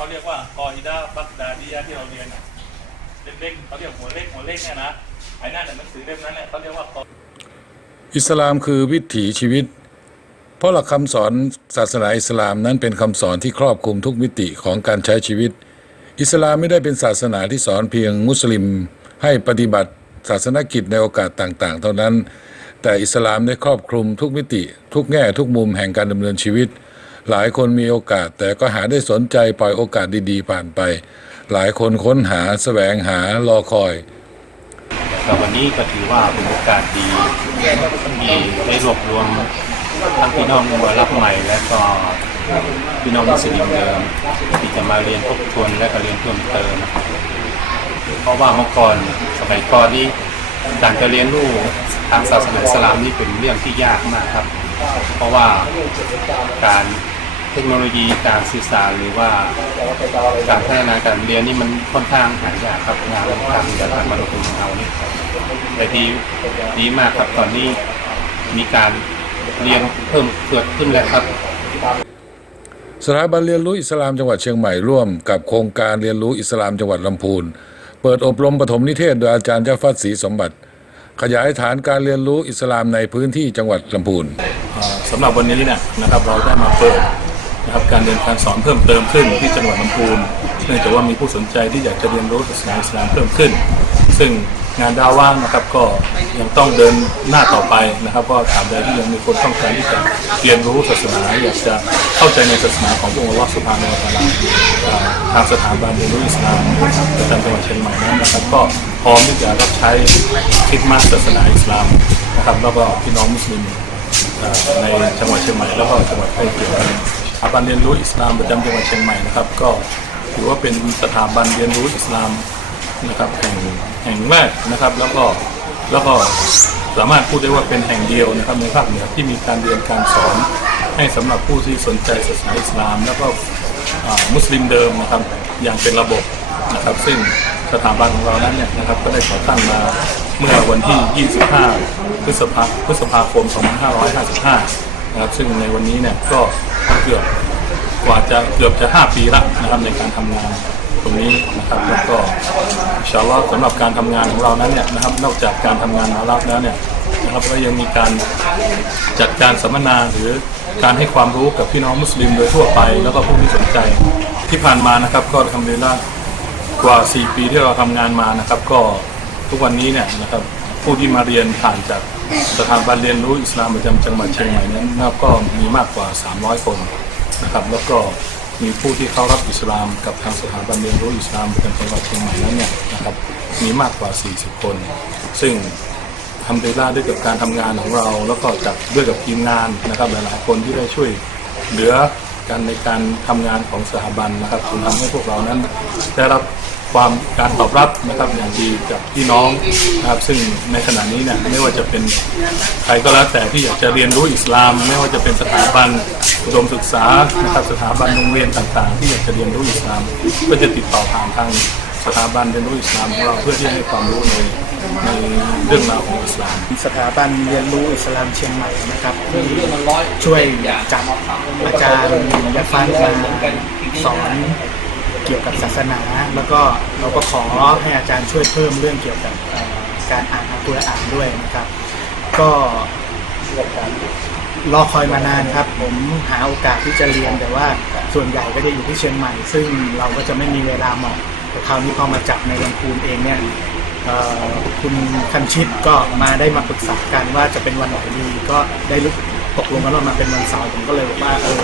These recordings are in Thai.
เขาเรียกว่ากออิดาบักดาดียะที่เราเรียนอะเล็กๆเขาเรียกหัวเล็กหัวเล็กเนี่ยนะไอ้นั่นน่ะหนังสือเล่มนั้นเนี่ยเขาเรียกว่ากออิสลามคือวิถีชีวิต เพราะหลักคำสอนศาสนาอิสลามนั้นเป็นคำสอนที่ครอบคลุมทุกมิติของการใช้ชีวิต อิสลามไม่ได้เป็นศาสนาที่สอนเพียงมุสลิมให้ปฏิบัติศาสนกิจในโอกาสต่าง ๆ เท่านั้น แต่อิสลามได้ครอบคลุมทุกมิติ ทุกแง่ทุกมุมแห่งการดำเนินชีวิต หลายคนมีโอกาสแต่ก็หาได้สนใจปล่อยโอกาสดีๆ ผ่านไป หลายคนค้นหาแสวงหารอคอยแต่วันนี้ก็ถือว่าเป็นโอกาสดีที่ได้รวบรวมทั้งพี่น้องมวรับใหม่และก็พี่น้องมุสลิมเดิมที่จะมาเรียนทบทวนและก็เรียนเพิ่มเติม เพราะว่าเมื่อก่อนสมัยก่อนนี้การจะเรียนรู้ทางศาสนาอิสลามนี่เป็นเรื่องที่ยากมากครับ เพราะว่าการ เทคโนโลยีการสื่อสารหรือว่าการพัฒนาการเรียนนี่มันค่อนข้างหายากครับงานทางจากทางมนุษย์ของเรานี่แต่ดีดีมากครับตอนนี้มีการเรียนเพิ่มเกิดขึ้นแล้วครับสถาบันเรียนรู้อิสลามจังหวัดเชียงใหม่ร่วมกับโครงการเรียนรู้อิสลามจังหวัดลำพูน เปิดอบรมปฐมนิเทศโดยอาจารย์เจ้าฟัดศรีสมบัติ ขยายฐานการเรียนรู้อิสลามในพื้นที่จังหวัดลำพูนเอ่อสำหรับวันนี้เนี่ยนะครับเราได้มาเปิด นะครับการเรียนการสอนเพิ่มเติมขึ้นที่จังหวัดลำพูนเนื่องจากว่ามีผู้สนใจที่อยากจะเรียนรู้ศาสนาอิสลามเพิ่มขึ้น ซึ่งงานดาว่างนะครับก็ยังต้องเดินหน้าต่อไปนะครับเพราะถามใดที่ยังมีคนต้องการที่จะเรียนรู้ศาสนาอยากจะเข้าใจในศาสนาขององค์อัลลอฮฺสุบฮานาอัลลอฮฺทางสถาบันเรียนรู้อิสลามประจำจังหวัดเชียงใหม่นั้นนะครับ ก็พร้อมที่จะรับใช้คิดมาศาสนาอิสลามนะครับ แล้วก็พี่น้องมุสลิมในจังหวัดเชียงใหม่แล้วก็จังหวัดใกล้เคียง ถาบันเรียนรู้อิสลามประจำจังหวัดเชียงใหม่นะครับ ก็ถือว่าเป็นสถาบันเรียนรู้อิสลามนะครับแห่งแห่งแรกนะครับ แล้วก็แล้วก็สามารถพูดได้ว่าเป็นแห่งเดียวนะครับในภาคเหนือที่มีการเรียนการสอน ให้สำหรับผู้ที่สนใจศาสนาอิสลาม แล้วก็มุสลิมเดิมนะครับอย่างเป็นระบบนะครับ ซึ่งสถาบันของเรานั้นเนี่ยนะครับก็ได้ก่อตั้งมาเมื่อวันที่ 25 พฤษภาพฤษภาคม 2555 นะครับซึ่งในวันนี้เนี่ยก็ เกือบกว่าจะเกือบจะ 5 ปีละนะครับในการทำงานตรงนี้นะครับแล้วก็ชาลอสำหรับการทำงานของเรานั้นเนี่ยนะครับนอกจากการทำงานมารับแล้วเนี่ยนะครับก็ยังมีการจัดการสัมมนาหรือการให้ความรู้กับพี่น้องมุสลิมโดยทั่วไป แล้วก็ผู้ที่สนใจที่ผ่านมานะครับก็ทำเดล่ากว่า 4 ปีที่เราทำงานมานะครับ ก็ทุกวันนี้เนี่ยนะครับ ผู้ที่มาเรียนผ่านจากสถาบันเรียนรู้อิสลามประจำจังหวัดเชียงใหม่นั้นนะครับก็มีมากกว่า 300 คนนะครับ แล้วก็มีผู้ที่เข้ารับอิสลามกับทางสถาบันเรียนรู้อิสลามประจำจังหวัดเชียงใหม่นั้นเนี่ยนะครับมีมากกว่า 40 คน ซึ่งทำเดล่าด้วยกับการทำงานของเรา แล้วก็จัดด้วยกับทีมงานนะครับหลายๆคนที่ได้ช่วยเหลือ กันในการทำงานของสถาบันนะครับจนทำให้พวกเรานั้นได้รับความการตอบรับนะครับอย่างดีจากพี่น้องนะครับซึ่งในขณะนี้เนี่ยไม่ว่าจะเป็นใครก็แล้วแต่ที่อยากจะเรียนรู้อิสลาม ไม่ว่าจะเป็นสถาบันอุดมศึกษานะครับสถาบันโรงเรียนต่างๆ ที่อยากจะเรียนรู้อิสลาม ก็จะติดต่อผ่านทาง สถาบันเรียนรู้อิสลามของเราเพื่อที่ให้ความรู้ในในเรื่องราวของอิสลาม สถาบันเรียนรู้อิสลามเชียงใหม่นะครับที่ช่วยจัดอาจารย์และฟันมาสอนเกี่ยวกับศาสนา แล้วก็เราก็ขอให้อาจารย์ช่วยเพิ่มเรื่องเกี่ยวกับการอ่านอัลกุรอานด้วยนะครับ ก็รอคอยมานานครับ ผมหาโอกาสที่จะเรียนแต่ว่าส่วนใหญ่ก็จะอยู่ที่เชียงใหม่ ซึ่งเราก็จะไม่มีเวลาเหมาะ แต่คราวนี้พอมาจับในลำพูนเองเนี่ยคุณคันชิตก็มาได้มาปรึกษากันว่าจะเป็นวันไหนดีก็ได้ลุกตกลงกันว่ามาเป็นวันเสาร์ผมก็เลยบอกว่าเออ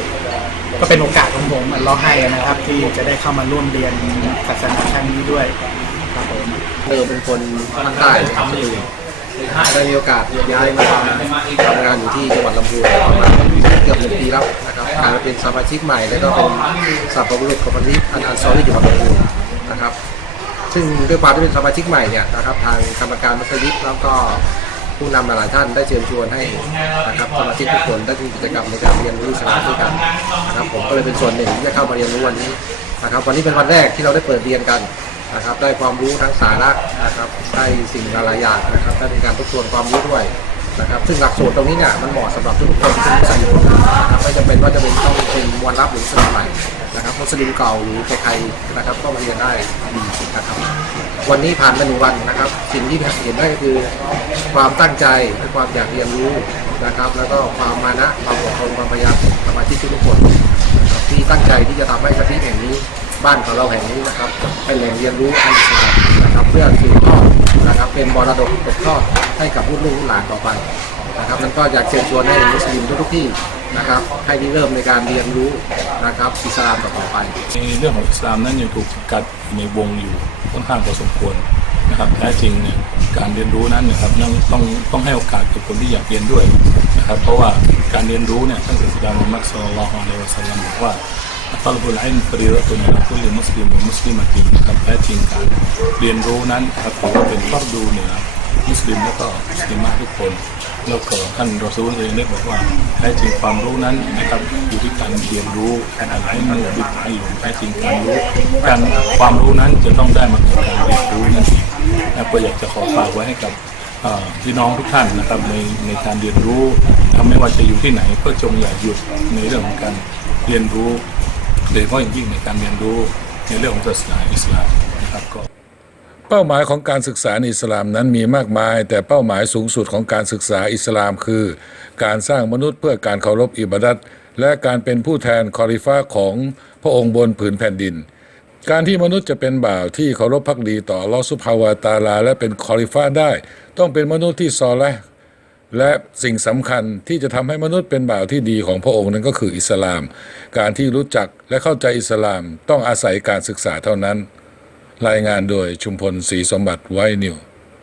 ก็เป็นโอกาสของผมอันเราให้นะครับ ที่จะได้เข้ามาร่วมเรียนศาสนาครั้งนี้ด้วยครับผมเดิมเป็นคนภาคใต้นะครับซึ่ได้มีโอกาสย้ายมาทำงานอยู่ที่จังหวัดลำพูนประมาณเกือบหนึ่งปีแล้วนะครับกลายมาเป็นสมาชิกใหม่แล้วก็เป็นสับปะรดของพันธิอันอันซอรี่จังหวัดลำพูน นะครับ ซึ่งด้วยความที่เป็นสมาชิกใหม่เนี่ยนะครับทางกรรมการมัสยิดแล้วก็ผู้นำหลายท่านได้เชิญชวนให้นะครับสมาชิกทุกคนได้มีกิจกรรมในการเรียนรู้สลามด้วยกันนะครับผมก็เลยเป็นส่วนหนึ่งที่จะเข้ามาเรียนรู้วันนี้นะครับ วันนี้เป็นวันแรกที่เราได้เปิดเรียนกันนะครับ ได้ความรู้ทั้งสาระนะครับได้สิ่งหลายๆอย่างนะครับได้มีการทบทวนความรู้ด้วยนะครับ ซึ่งหลักสูตรตรงนี้เนี่ยมันเหมาะสำหรับทุกคนทุกสายนะครับไม่จำเป็นว่าจะเป็นต้องเป็นมวลรับหรือสมัยใหม่ นะครับมุสลิมเก่าหรือใครๆนะครับก็มาเรียนได้ดีนะครับวันนี้ผ่านมาหนึ่งวันนะครับ สิ่งที่เห็นได้ก็คือความตั้งใจและความอยากเรียนรู้นะครับ แล้วก็ความมานะความอดทนความพยายามสมาชิกทุกคนนะครับที่ตั้งใจที่จะทำให้ประเทศแห่งนี้บ้านของเราแห่งนี้นะครับเป็นแหล่งเรียนรู้อันสำคัญนะครับเพื่อสืบทอด นะครับเป็นมรดกตกทอดให้กับลูกหลานต่อไปนะครับนั้นก็อยากเชิญชวนให้มุสลิมทุกที่นะครับให้ริเริ่มในการเรียนรู้นะครับอิสลามต่อไปในเรื่องของอิสลามนั้นยังถูกกัดในวงอยู่ค่อนข้างพอสมควรนะครับแท้จริงเนี่ยการเรียนรู้นั้นนะครับต้องต้องต้องให้โอกาสกับคนที่อยากเรียนด้วยนะครับเพราะว่าการเรียนรู้เนี่ยท่านศาสดามุฮัมมัดศ็อลลัลลอฮุอะลัยวะซัลลัมบอกว่า ตัลบุลอิลมฟรีรตุนอะลาคุลิมุสลิมมุสลิมะตินนะครับแท้จริงการเรียนรู้นั้นครับถือว่าเป็นฟัรดูเหนือมุสลิมแล้วก็มุสลิมทุกคนแล้วก็ท่านรอซูลเองได้บอกว่าแท้จริงความรู้นั้นนะครับอยู่ที่การเรียนรู้การอ่านให้มันบิดให้หลงแท้จริงการรู้การความรู้นั้นจะต้องได้มาจากการเรียนรู้นั่นเองนะก็อยากจะขอฝากไว้ให้กับพี่น้องทุกท่านนะครับในในการเรียนรู้นะไม่ว่าจะอยู่ที่ไหนก็จงอย่าหยุดในเรื่องของการเรียนรู้ โดยเฉพาะอย่างยิ่งในการเรียนรู้ในเรื่องของศาสนาอิสลามนะครับก็เป้าหมายของการศึกษาในอิสลามนั้นมีมากมาย แต่เป้าหมายสูงสุดของการศึกษาอิสลามคือ การสร้างมนุษย์เพื่อการเคารพอิบาดัตและการเป็นผู้แทนคอริฟ้าของพระองค์บนผืนแผ่นดิน การที่มนุษย์จะเป็นบ่าวที่เคารพพักดีต่อลอฮฺซุบฮาวะตาลา และเป็นคอริฟ้าได้ ต้องเป็นมนุษย์ที่ซอและ และสิ่งสำคัญที่จะทำให้มนุษย์เป็นบ่าวที่ดีของพระองค์นั้นก็คืออิสลาม การที่รู้จักและเข้าใจอิสลามต้องอาศัยการศึกษาเท่านั้น รายงานโดยชุมพลศรีสมบัติไวนิว